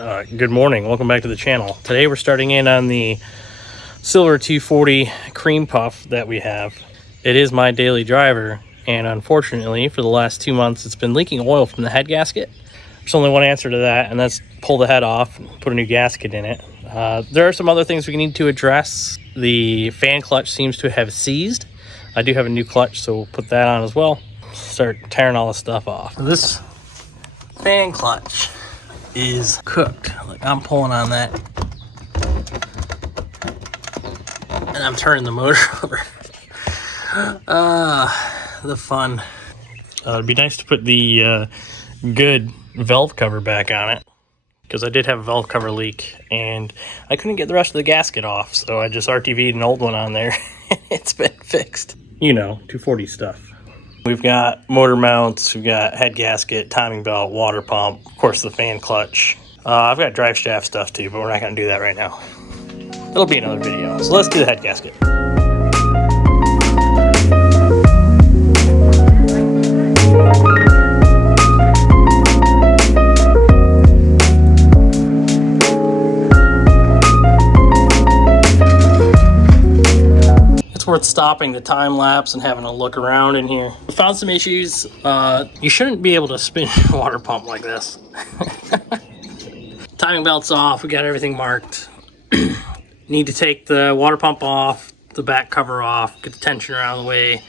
Good morning, welcome back to the channel. Today we're starting in on the silver 240 cream puff that we have. It is my daily driver, and unfortunately for the last 2 months it's been leaking oil from the head gasket. There's only one answer to that, and that's pull the head off and put a new gasket in it. There are some other things we need to address. The fan clutch seems to have seized. I do have a new clutch, so we'll put that on as well. Start tearing all the stuff off. This fan clutch is cooked. Like, I'm pulling on that and I'm turning the motor over. The fun. It'd be nice to put the good valve cover back on it, because I did have a valve cover leak and I couldn't get the rest of the gasket off, so I just RTV'd an old one on there. It's been fixed. You know, 240 stuff. We've got motor mounts, we've got head gasket, timing belt, water pump, of course the fan clutch. I've got drive shaft stuff too, but we're not going to do that right now. It'll be another video. So let's do the head gasket. It's worth stopping the time lapse and having a look around in here. We found some issues. You shouldn't be able to spin a water pump like this. Timing belt's off. We got everything marked. Need to take the water pump off, the back cover off, get the tensioner out of the way,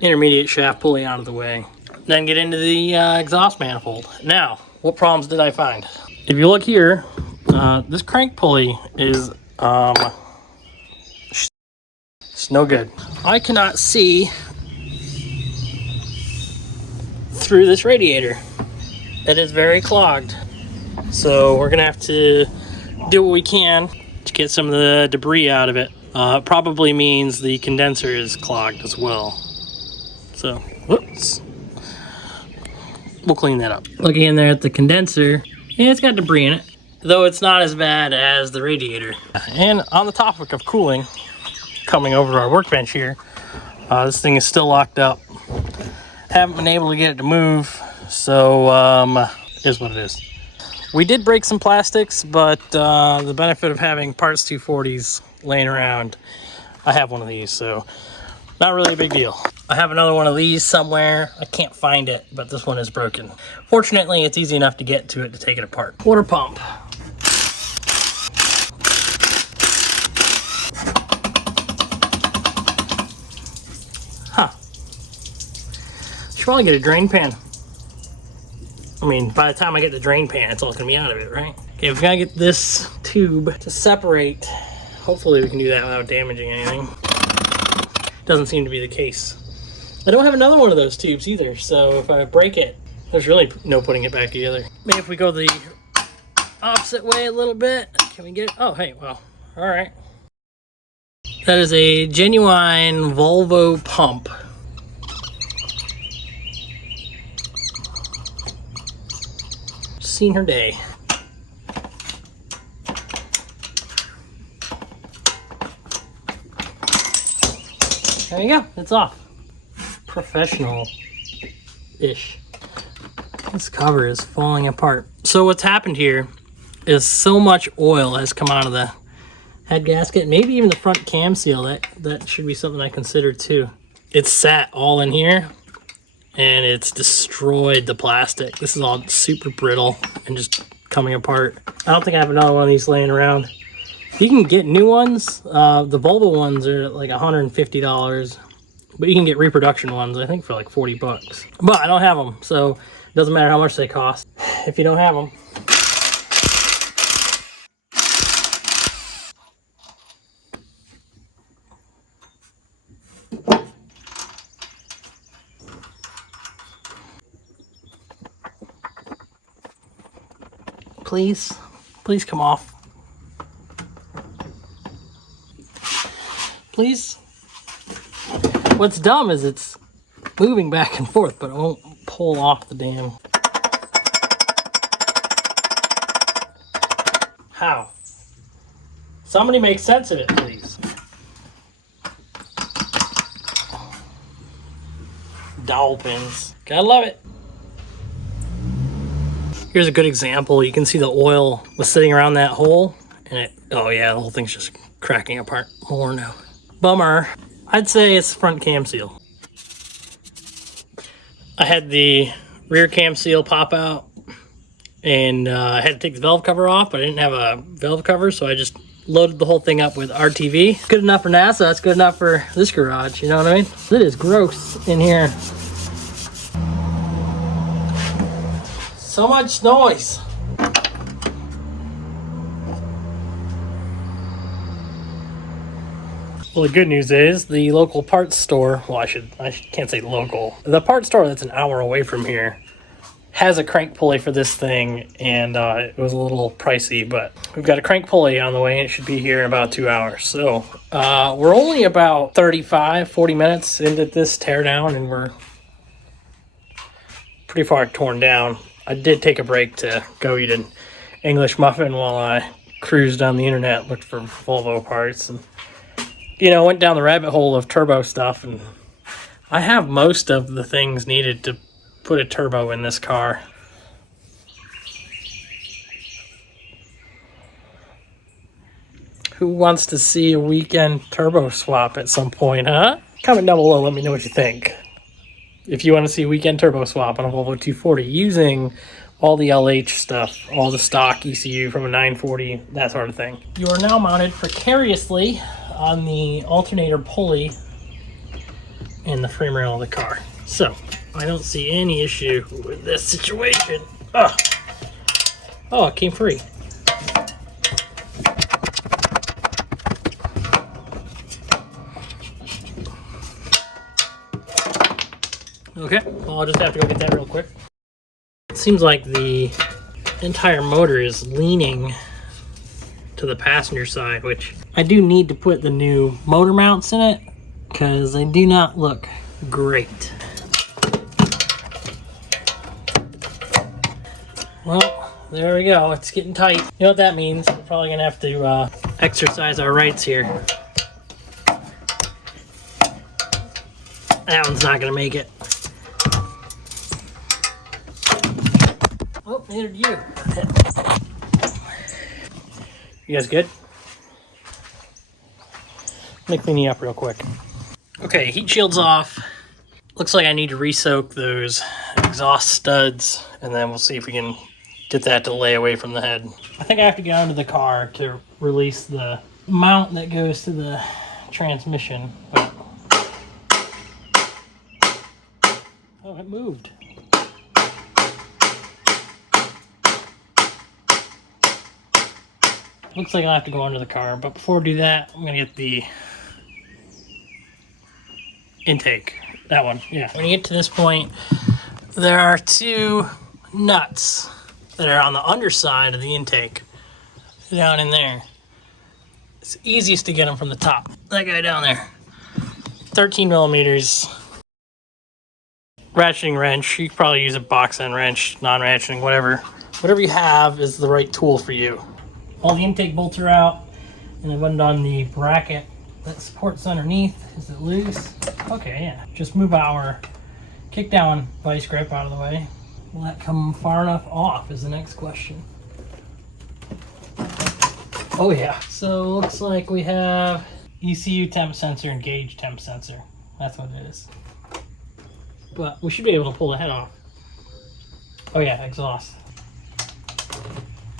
intermediate shaft pulley out of the way, then get into the exhaust manifold. Now, what problems did I find? If you look here, this crank pulley is it's no good. I cannot see through this radiator. It is very clogged. So we're gonna have to do what we can to get some of the debris out of it. Probably means the condenser is clogged as well. So, whoops. We'll clean that up. Looking in there at the condenser, yeah, it's got debris in it, though it's not as bad as the radiator. And on the topic of cooling, coming over to our workbench here, this thing is still locked up. Haven't been able to get it to move, so is what it is. We did break some plastics, but the benefit of having parts 240s laying around, I have one of these, so not really a big deal. I have another one of these somewhere. I can't find it, but this one is broken. Fortunately, it's easy enough to get to it to take it apart. Water pump. Huh. Should probably get a drain pan. I mean, by the time I get the drain pan, it's all gonna be out of it, right? Okay, we've gotta get this tube to separate. Hopefully we can do that without damaging anything. Doesn't seem to be the case. I don't have another one of those tubes either, so if I break it, there's really no putting it back together. Maybe if we go the opposite way a little bit, can we get it? Oh, hey, well, all right. That is a genuine Volvo pump. Seen her day. There you go, it's off. Professional-ish. This cover is falling apart. So what's happened here is so much oil has come out of the head gasket, maybe even the front cam seal. That should be something I consider too. It's sat all in here and it's destroyed the plastic. This is all super brittle and just coming apart. I don't think I have another one of these laying around. You can get new ones. The Volvo ones are like $150, but you can get reproduction ones, I think, for like 40 bucks. But I don't have them, so it doesn't matter how much they cost if you don't have them. Please come off. Please. What's dumb is it's moving back and forth, but it won't pull off the damn. How? Somebody make sense of it, please. Dowel pins. Gotta love it. Here's a good example. You can see the oil was sitting around that hole, and it, oh yeah, the whole thing's just cracking apart more now. Bummer. I'd say it's front cam seal. I had the rear cam seal pop out, and I had to take the valve cover off, but I didn't have a valve cover, so I just loaded the whole thing up with RTV. Good enough for NASA, that's good enough for this garage, you know what I mean? It is gross in here. So much noise. Well, the good news is the local parts store, well, I can't say local. The parts store that's an hour away from here has a crank pulley for this thing, and it was a little pricey, but we've got a crank pulley on the way, and it should be here in about 2 hours. So we're only about 40 minutes into this teardown, and we're pretty far torn down. I did take a break to go eat an English muffin while I cruised on the internet, looked for Volvo parts, and you know, went down the rabbit hole of turbo stuff, and I have most of the things needed to put a turbo in this car. Who wants to see a weekend turbo swap at some point, huh? Comment down below, let me know what you think. If you want to see a weekend turbo swap on a Volvo 240 using all the LH stuff, all the stock ECU from a 940, that sort of thing. You are now mounted precariously on the alternator pulley in the frame rail of the car. So, I don't see any issue with this situation. Oh, it came free. Okay, well, I'll just have to go get that real quick. It seems like the entire motor is leaning to the passenger side, which I do need to put the new motor mounts in it because they do not look great. Well, there we go. It's getting tight. You know what that means? We're probably gonna have to exercise our rights here. That one's not gonna make it. Oh, neither do you. You guys good? Let me clean you up real quick. Okay, heat shield's off. Looks like I need to re-soak those exhaust studs, and then we'll see if we can get that to lay away from the head. I think I have to get onto the car to release the mount that goes to the transmission, but... Oh, it moved. Looks like I'll have to go under the car, but before I do that, I'm gonna get the intake. That one, yeah. When you get to this point, there are two nuts that are on the underside of the intake, down in there. It's easiest to get them from the top. That guy down there. 13 millimeters. Ratcheting wrench. You could probably use a box end wrench, non-ratcheting, whatever. Whatever you have is the right tool for you. All the intake bolts are out, and I've undone the bracket that supports underneath. Is it loose? Okay, yeah. Just move our kick down vice grip out of the way. Will that come far enough off is the next question. Oh yeah. So looks like we have ECU temp sensor and gauge temp sensor. That's what it is. But we should be able to pull the head off. Oh yeah, exhaust.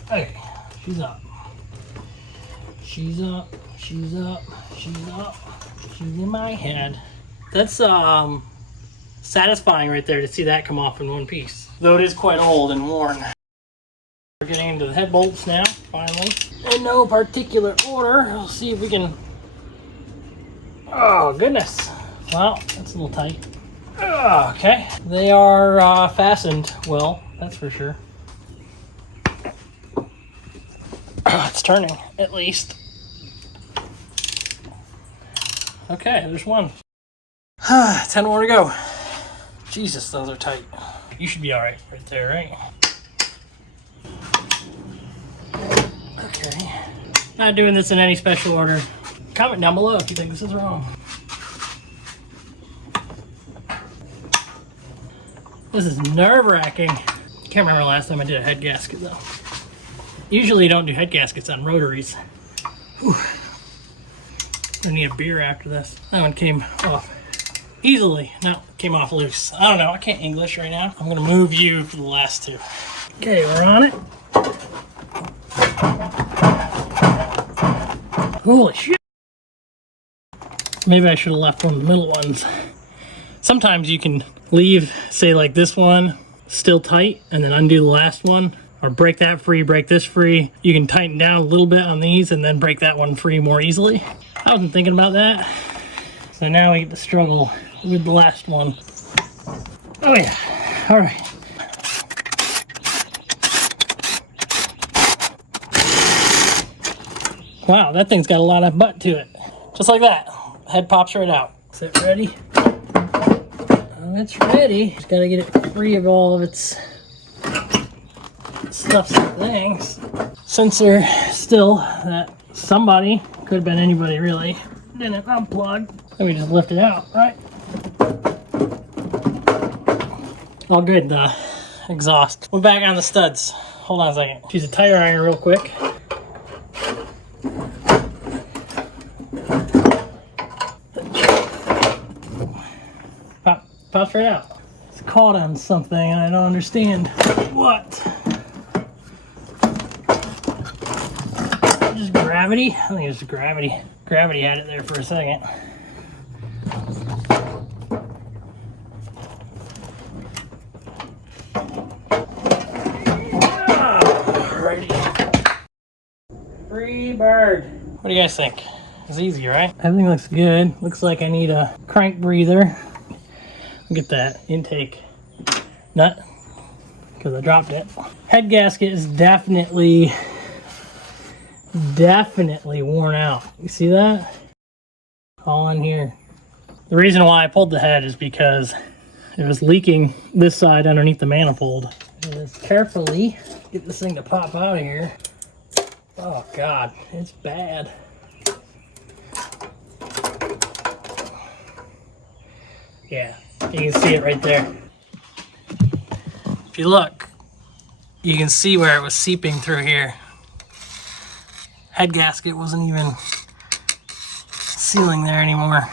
Okay, she's up. She's up, she's up, she's up, she's in my head. That's satisfying right there to see that come off in one piece. Though it is quite old and worn. We're getting into the head bolts now, finally. In no particular order. I'll see if we can... Oh, goodness. Well, that's a little tight. Okay. They are fastened well, that's for sure. It's turning, at least. Okay, there's one. 10 more to go. Jesus, those are tight. You should be alright right there, right? Okay. Not doing this in any special order. Comment down below if you think this is wrong. This is nerve-wracking. Can't remember last time I did a head gasket though. Usually you don't do head gaskets on rotaries. Whew. I need a beer after this. That one came off easily. No, came off loose. I don't know. I can't English right now. I'm gonna move you for the last two. Okay, we're on it. Holy shit. Maybe I should have left one of the middle ones. Sometimes you can leave, say like this one, still tight, and then undo the last one. Or break that free, break this free. You can tighten down a little bit on these and then break that one free more easily. I wasn't thinking about that. So now we get to struggle with the last one. Oh yeah, all right. Wow, that thing's got a lot of butt to it. Just like that, head pops right out. Is it ready? Oh, it's ready. Just gotta get it free of all of its stuffs and things. Sensor still that somebody, could have been anybody really, didn't unplug. Then we just lift it out, right? All good, the exhaust. We're back on the studs. Hold on a second. Use a tire iron real quick. Pops right out. It's caught on something and I don't understand what. Just gravity? I think it's gravity. Gravity had it there for a second. Alrighty. Free bird. What do you guys think? It's easy, right? Everything looks good. Looks like I need a crank breather. Look at that intake nut because I dropped it. Head gasket is definitely worn out. You see that? All in here. The reason why I pulled the head is because it was leaking this side underneath the manifold. Let's carefully get this thing to pop out of here. Oh God, it's bad. Yeah, you can see it right there. If you look, you can see where it was seeping through here. Head gasket wasn't even sealing there anymore.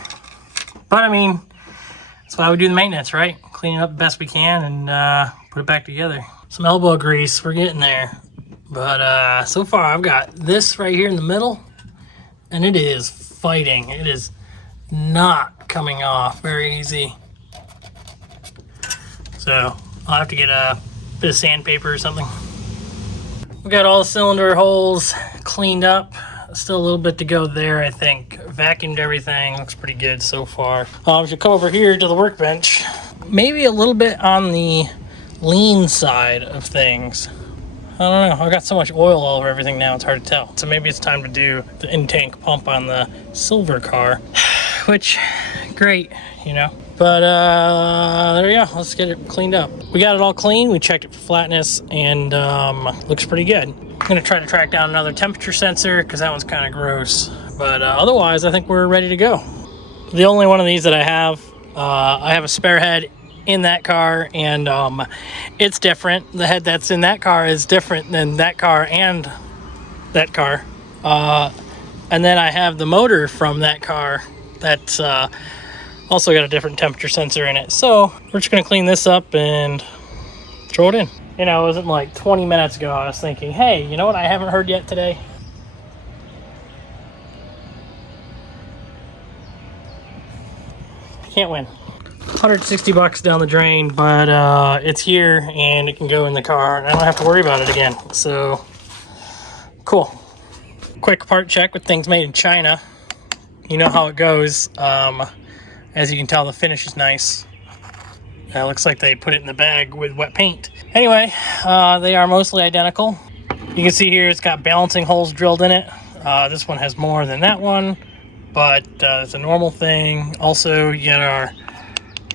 But I mean, that's why we do the maintenance, right? Clean it up the best we can and put it back together. Some elbow grease, we're getting there. But so far I've got this right here in the middle and it is fighting. It is not coming off very easy. So I'll have to get a bit of sandpaper or something. We got all the cylinder holes cleaned up. Still a little bit to go there, I think. Vacuumed everything, looks pretty good so far. If you come over here to the workbench, maybe a little bit on the lean side of things. I don't know, I've got so much oil all over everything now, it's hard to tell. So maybe it's time to do the in-tank pump on the silver car, which, great, you know. But there we go, let's get it cleaned up. We got it all clean, we checked it for flatness, and looks pretty good. I'm gonna try to track down another temperature sensor, because that one's kind of gross. But otherwise, I think we're ready to go. The only one of these that I have a spare head in that car, and it's different. The head that's in that car is different than that car and that car. And then I have the motor from that car that's also got a different temperature sensor in it. So we're just gonna clean this up and throw it in. You know, it wasn't like 20 minutes ago I was thinking, hey, you know what I haven't heard yet today? Can't win. 160 bucks down the drain, but it's here and it can go in the car and I don't have to worry about it again. So cool. Quick part check with things made in China. You know how it goes. As you can tell, the finish is nice. It looks like they put it in the bag with wet paint. Anyway, they are mostly identical. You can see here it's got balancing holes drilled in it. This one has more than that one, but it's a normal thing. Also, you got our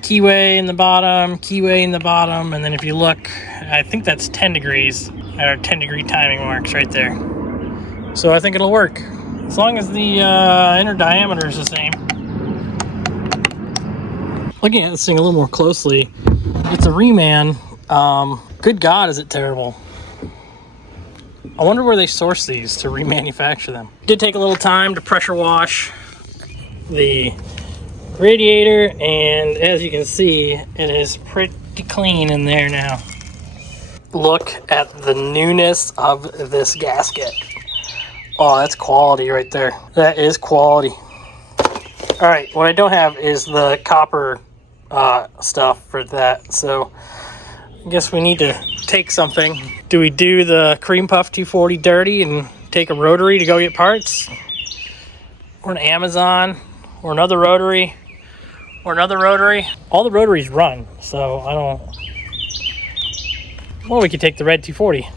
keyway in the bottom, and then if you look, I think that's 10 degrees at our 10-degree timing marks right there. So I think it'll work, as long as the inner diameter is the same. Looking at this thing a little more closely, it's a reman. Good God, is it terrible. I wonder where they source these to remanufacture them. Did take a little time to pressure wash the radiator, and as you can see, it is pretty clean in there now. Look at the newness of this gasket. Oh, that's quality right there. That is quality. All right, what I don't have is the copper stuff for that, so I guess we need to take something. Do we do the Cream Puff 240 dirty and take a rotary to go get parts? Or an Amazon? Or another rotary? Or another rotary? All the rotaries run, so I don't... Well, we could take the red 240.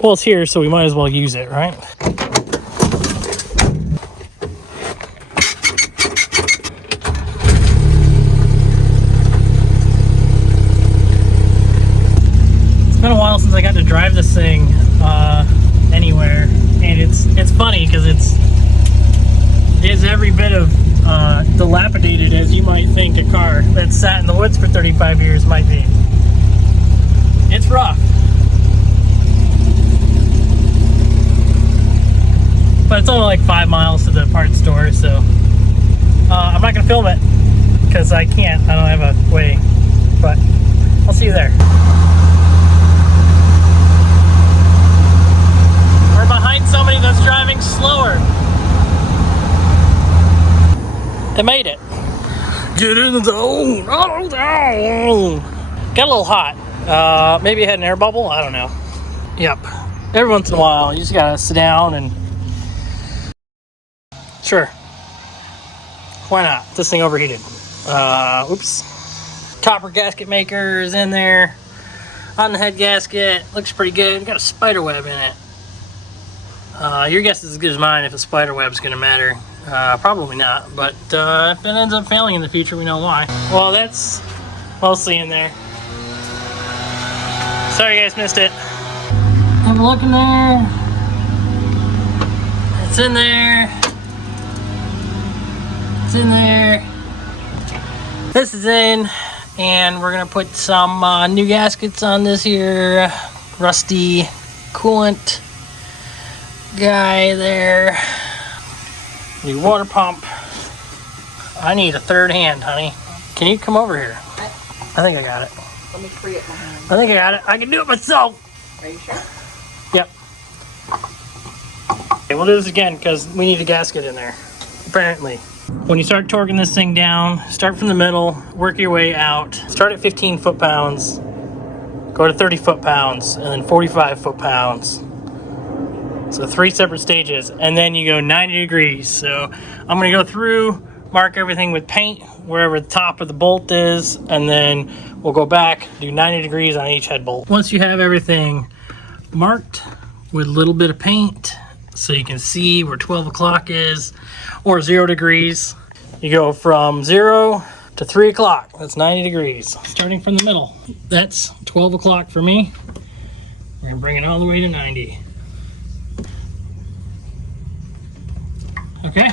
Well, it's here, so we might as well use it, right? It's been a while since I got to drive this thing anywhere, and it's funny because it's every bit of dilapidated as you might think a car that's sat in the woods for 35 years might be. It's rough, but it's only like 5 miles to the parts store, so I'm not gonna film it because I can't. I don't have a way, but I'll see you there. We're behind somebody that's driving slower. They made it. Get in the zone. Oh, no. Got a little hot. Maybe it had an air bubble. I don't know. Yep. Every once in a while, you just gotta sit down and... Sure. Why not? This thing overheated. Oops. Copper gasket maker is in there. On the head gasket. Looks pretty good. Got a spider web in it. Your guess is as good as mine if a spider web's gonna matter. Probably not, but if it ends up failing in the future, we know why. Well, that's mostly in there. Sorry you guys missed it. Have a look in there. It's in there. It's in there. This is in, and we're gonna put some new gaskets on this here rusty coolant guy there. New water pump. I need a third hand, honey. Can you come over here? I think I got it. Let me free up my hand. I think I got it. I can do it myself. Are you sure? Yep. Okay, we'll do this again because we need a gasket in there, apparently. When you start torquing this thing down, start from the middle, work your way out. Start at 15 foot-pounds, go to 30 foot-pounds, and then 45 foot-pounds. So 3 separate stages, and then you go 90 degrees. So I'm gonna go through, mark everything with paint, wherever the top of the bolt is, and then we'll go back, do 90 degrees on each head bolt. Once you have everything marked with a little bit of paint, so you can see where 12 o'clock is, or 0 degrees, you go from 0 to 3 o'clock. That's 90 degrees. Starting from the middle. That's 12 o'clock for me. We're gonna bring it all the way to 90. Okay,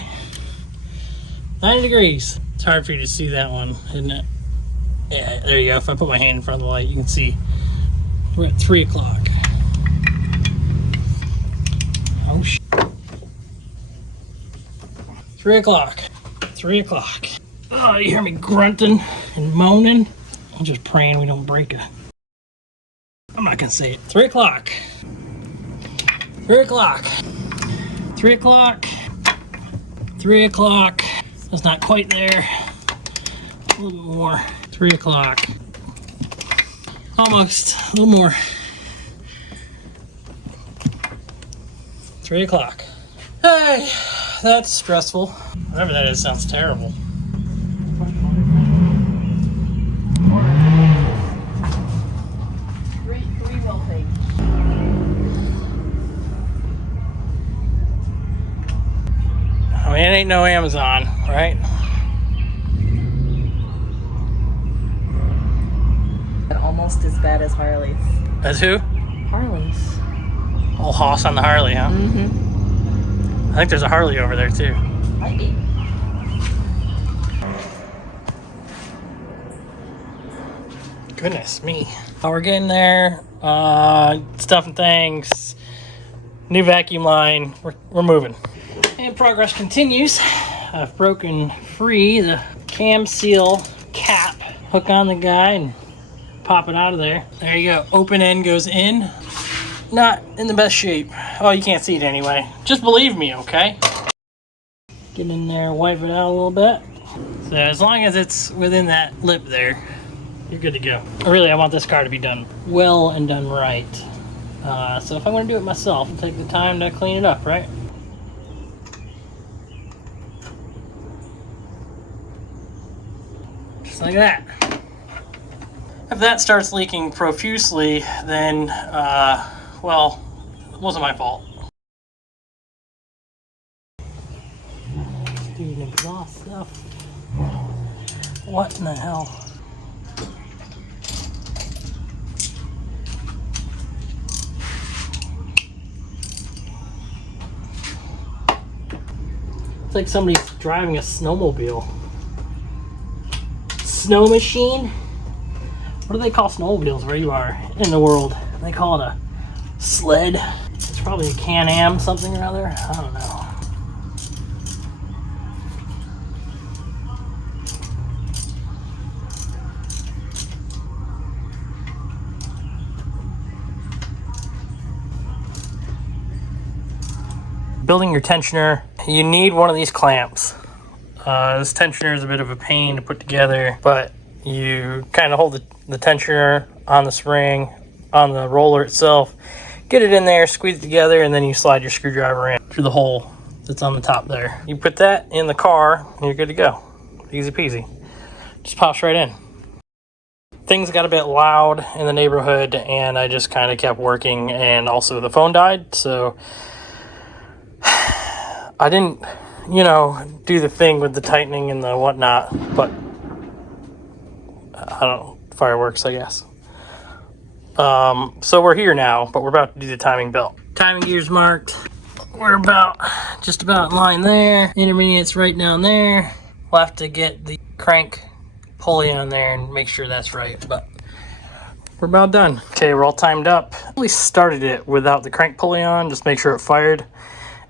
90 degrees. It's hard for you to see that one, isn't it? Yeah, there you go. If I put my hand in front of the light, you can see we're at 3 o'clock. Oh, 3 o'clock. 3 o'clock. Oh, you hear me grunting and moaning? I'm just praying we don't break it. I'm not gonna say it. 3 o'clock. 3 o'clock. 3 o'clock. 3 o'clock. That's not quite there. A little more. 3 o'clock. Almost. A little more. 3 o'clock. Hey, that's stressful. Whatever that is sounds terrible. Three will take. I mean, it ain't no Amazon, right? Almost as bad as Harley's. As who? Harley's. Old Hoss on the Harley, huh? Mm-hmm. I think there's a Harley over there too. Might be. Goodness me. We're getting there. Stuff and things. New vacuum line. We're moving. And progress continues. I've broken free the cam seal cap. Hook on the guy and pop it out of there. There you go. Open end goes in. Not in the best shape. Oh, you can't see it anyway. Just believe me, okay? Get in there, wipe it out a little bit. So as long as it's within that lip there, you're good to go. Really, I want this car to be done well and done right. So if I'm going to do it myself, I'll take the time to clean it up, right? Just like that. If that starts leaking profusely, then, well, it wasn't my fault. Dude, exhaust stuff. What in the hell? It's like somebody's driving a snowmobile. Snow machine? What do they call snowmobiles where you are in the world? They call it a sled. It's probably a Can-Am something or other. I don't know. Building your tensioner, you need one of these clamps. This tensioner is a bit of a pain to put together, but you kind of hold the tensioner on the spring, on the roller itself, get it in there, squeeze it together, and then you slide your screwdriver in through the hole that's on the top there. You put that in the car, and you're good to go. Easy peasy. Just pops right in. Things got a bit loud in the neighborhood, and I just kind of kept working, and also the phone died, so I didn't, do the thing with the tightening and the whatnot, but I don't know, fireworks, I guess. So we're here now, but we're about to do the timing belt. Timing gear's marked. We're just about in line there. Intermediate's right down there. We'll have to get the crank pulley on there and make sure that's right, but we're about done. Okay, we're all timed up. I really started it without the crank pulley on, just make sure it fired.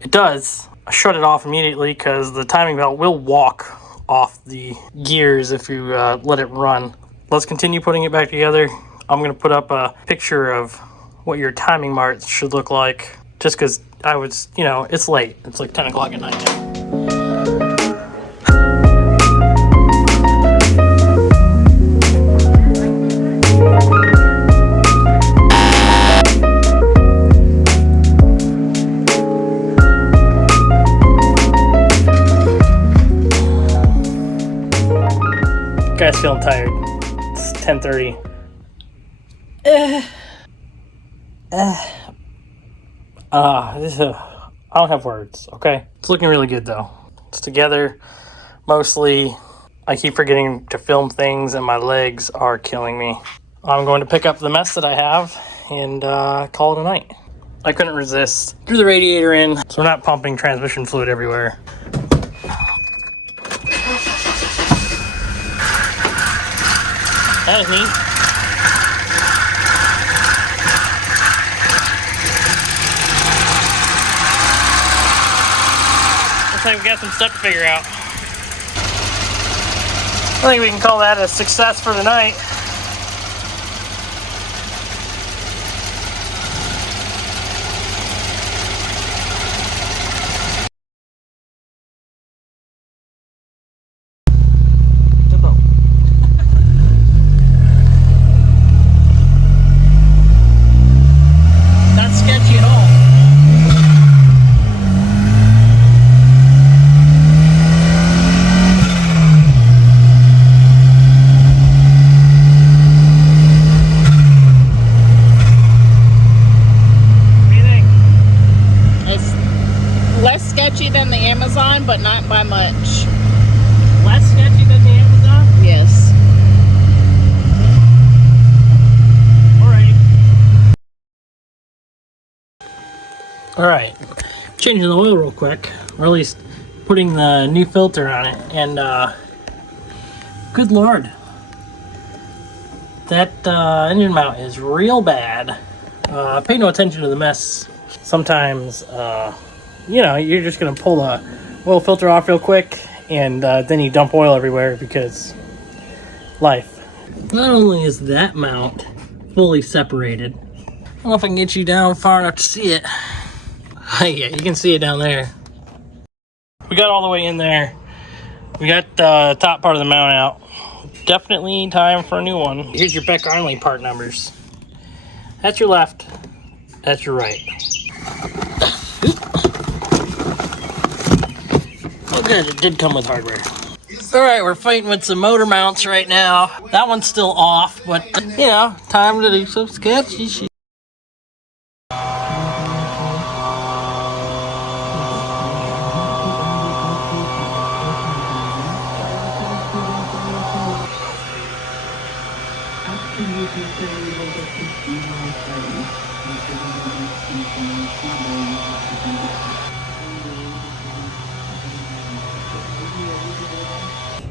It does. I shut it off immediately because the timing belt will walk off the gears if you let it run. Let's continue putting it back together. I'm going to put up a picture of what your timing marks should look like, just because I was, it's late. It's like 10 o'clock at night now. Guy's feeling tired. It's 10:30. I don't have words, okay? It's looking really good though. It's together, mostly. I keep forgetting to film things and my legs are killing me. I'm going to pick up the mess that I have and call it a night. I couldn't resist. Threw the radiator in, so we're not pumping transmission fluid everywhere. That is neat. Looks like we got some stuff to figure out. I think we can call that a success for tonight. Than the Amazon, but not by much. Less sketchy than the Amazon? Yes. Alright. Changing the oil real quick, or at least putting the new filter on it, and good lord. That engine mount is real bad. Pay no attention to the mess. Sometimes, you know, you're just gonna pull the oil filter off real quick, and then you dump oil everywhere because life. Not only is that mount fully separated, I don't know if I can get you down far enough to see it. Yeah, you can see it down there. We got all the way in there. We got the top part of the mount out. Definitely time for a new one. Here's your Beck Arnley part numbers. That's your left. That's your right. Oh good, it did come with hardware. Alright, we're fighting with some motor mounts right now. That one's still off, but you know, time to do some sketchy shit.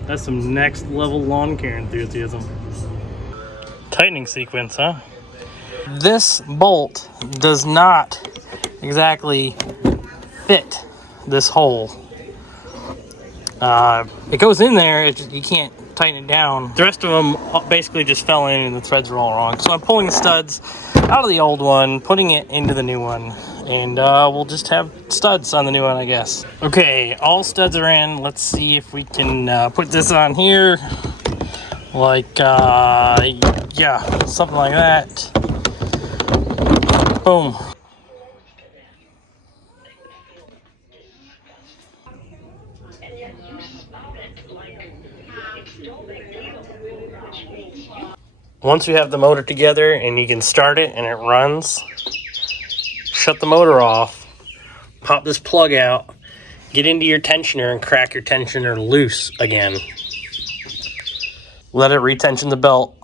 That's some next level lawn care enthusiasm. Tightening sequence, huh? This bolt does not exactly fit this hole. It goes in there, you can't tighten it down. The rest of them basically just fell in and the threads are all wrong. So I'm pulling the studs out of the old one, putting it into the new one, and we'll just have studs on the new one, I guess. Okay, all studs are in. Let's see if we can put this on here. Like, yeah, something like that. Boom. Once you have the motor together and you can start it and it runs, shut the motor off, pop this plug out, get into your tensioner and crack your tensioner loose again. Let it retension the belt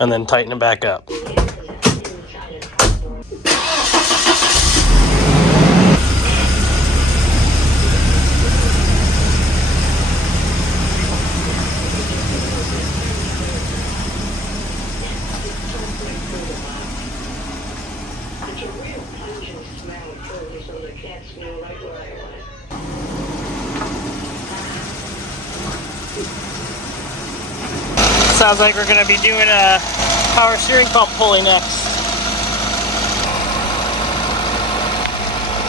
and then tighten it back up. Sounds like we're going to be doing a power steering pump pulley next.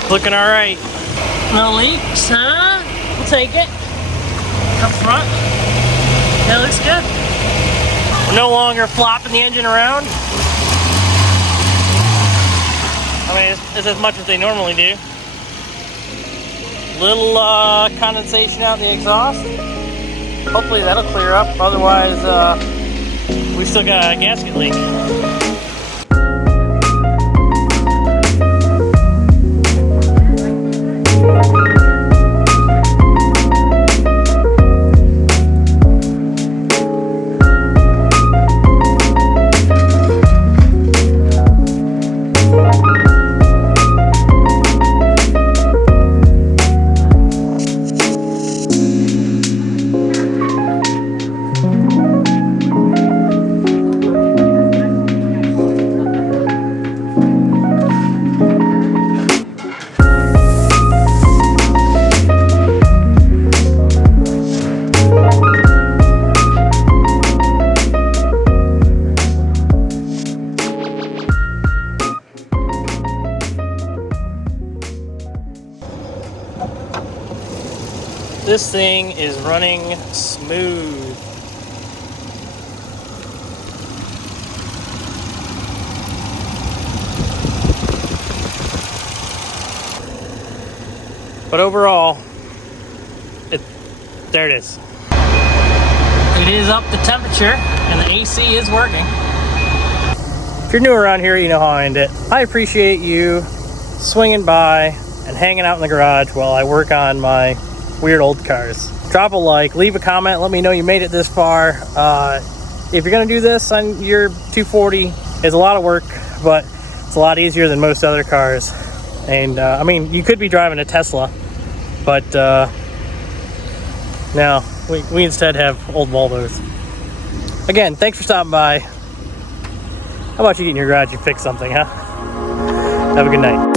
Looking all right. No leaks, huh? We'll take it. Up front. That looks good. We're no longer flopping the engine around. I mean, it's as much as they normally do. Little condensation out in the exhaust. Hopefully that'll clear up, otherwise we still got a gasket leak. This thing is running smooth. But overall, there it is. It is up to temperature and the AC is working. If you're new around here, you know how I end it. I appreciate you swinging by and hanging out in the garage while I work on my weird old cars. Drop a like, leave a comment, let me know you made it this far. If you're gonna do this on your 240, it's a lot of work, but it's a lot easier than most other cars. And I mean, you could be driving a Tesla, but no, we instead have old Volvos. Again, thanks for stopping by. How about you get in your garage and fix something, huh? Have a good night.